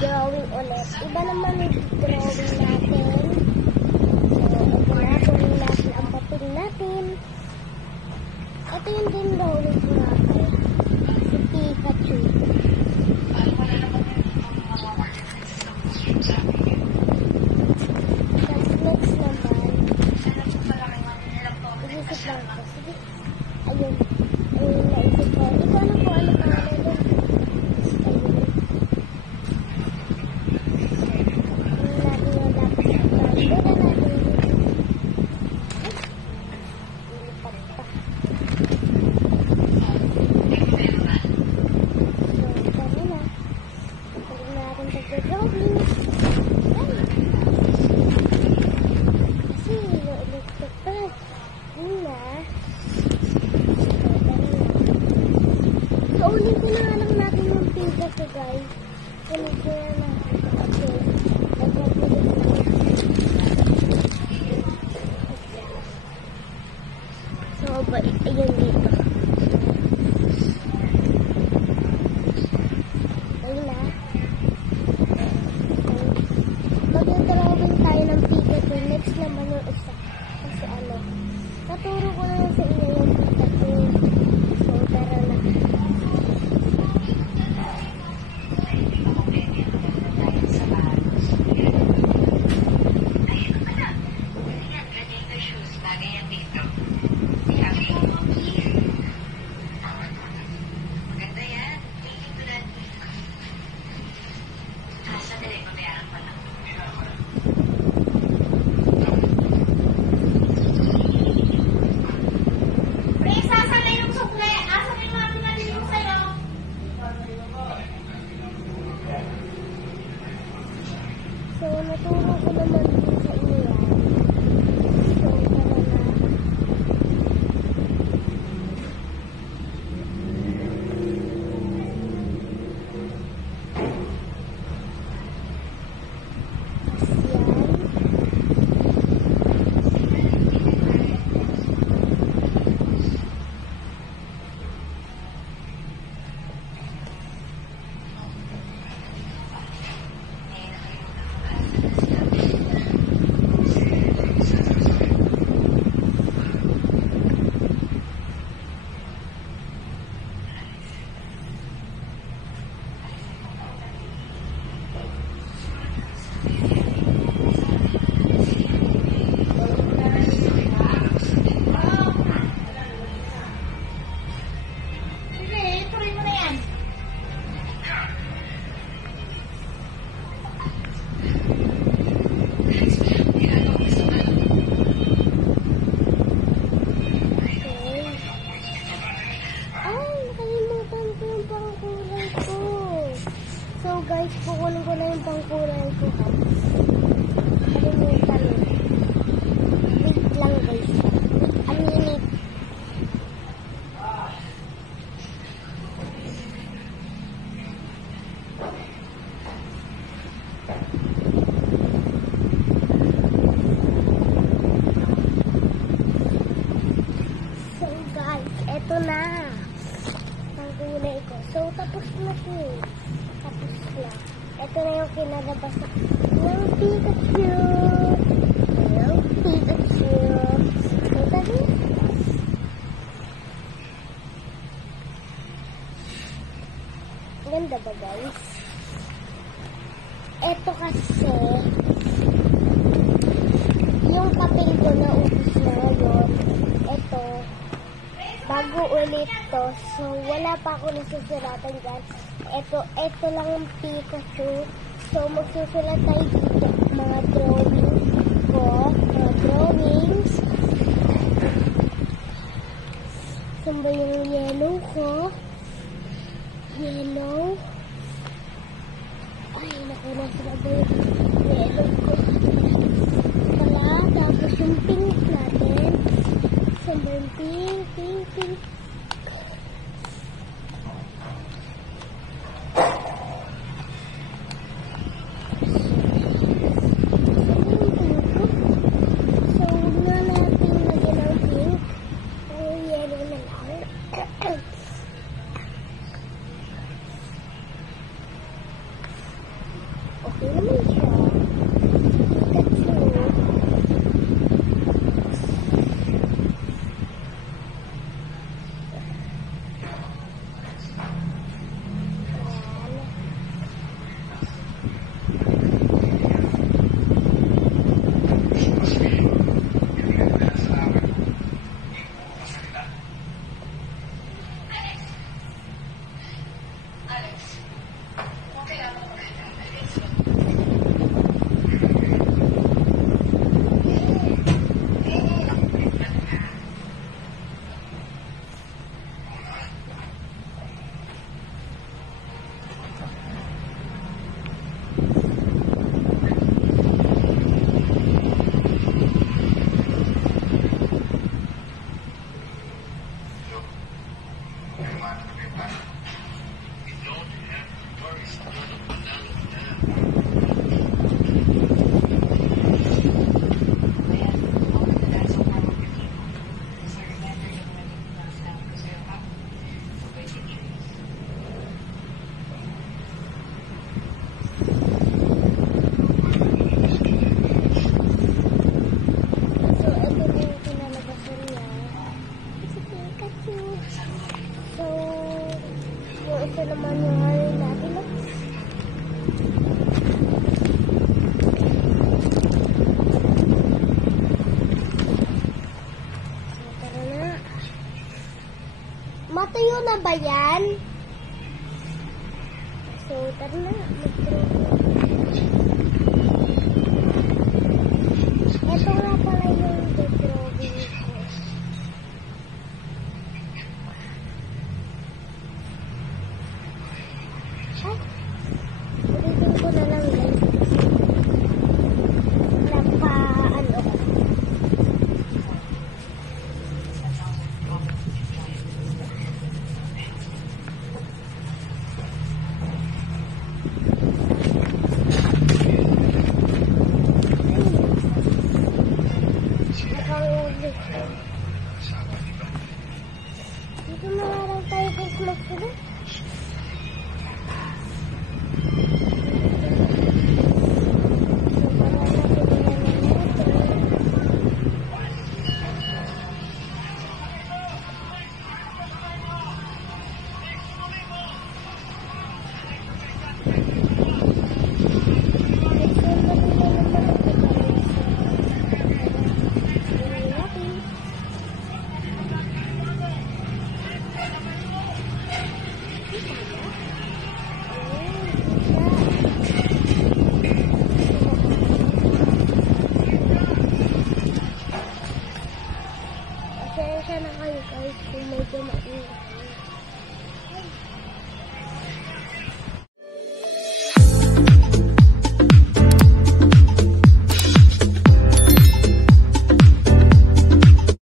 drawing ulit. Iba naman yung drawing natin. So, ito na. Kunin natin ang papel natin. Ito yung din drawing ko natin. Si Pikachu. Tapos next naman. Isisip lang ko. Sige. Ayun. Ayun, naisip ko. Hindi ko alam kung ano pangalan doon. Ulit ko na lang natin yung Pikachu, guys. Ulit ko na lang. Okay. So, ayun dito. Ayun na. Mag-drawing tayo ng Pikachu. Next naman yung isa. Kasi ano, naturo ko na lang sa inyo yung Pikachu. So, tara na. So, naturo ko naman din sa inyo yan. So, tara na. So guys, kukunin ko na yung pangkulay ko. Kalimutan mo. Wait lang guys. A minute. So guys, eto na. Pangkulay ko. So tapos na siya. Tapos na. Ito na yung kinalabas ng Pikachu. Yung Pikachu. Ito na. Ganda ba guys? Ito kasi yung papel ko na ubus na ngayon. Ito. Bago ulit to. So wala pa ako nasusulatan dyan. Ito lang yung Pikachu. So, magsusulat tayo dito. Mga drawings ko. Mga drawings. Saan ba yung yellow ko? Yellow. Ay, naku, nasa na ba yung yellow ko? Pala, tapos yung pink natin. Saan ba yung pink, pink, pink? naman siya. Pikachu. Ito naman yung harin natin. So, tara na. Matuyo na ba yan? So, tara na. Ito nga pala yung drawing ko. Ulitin ko na lang guys kasi dito na lang tayo guys magsulat. Pasensya na kayo guys kung medyo mainit.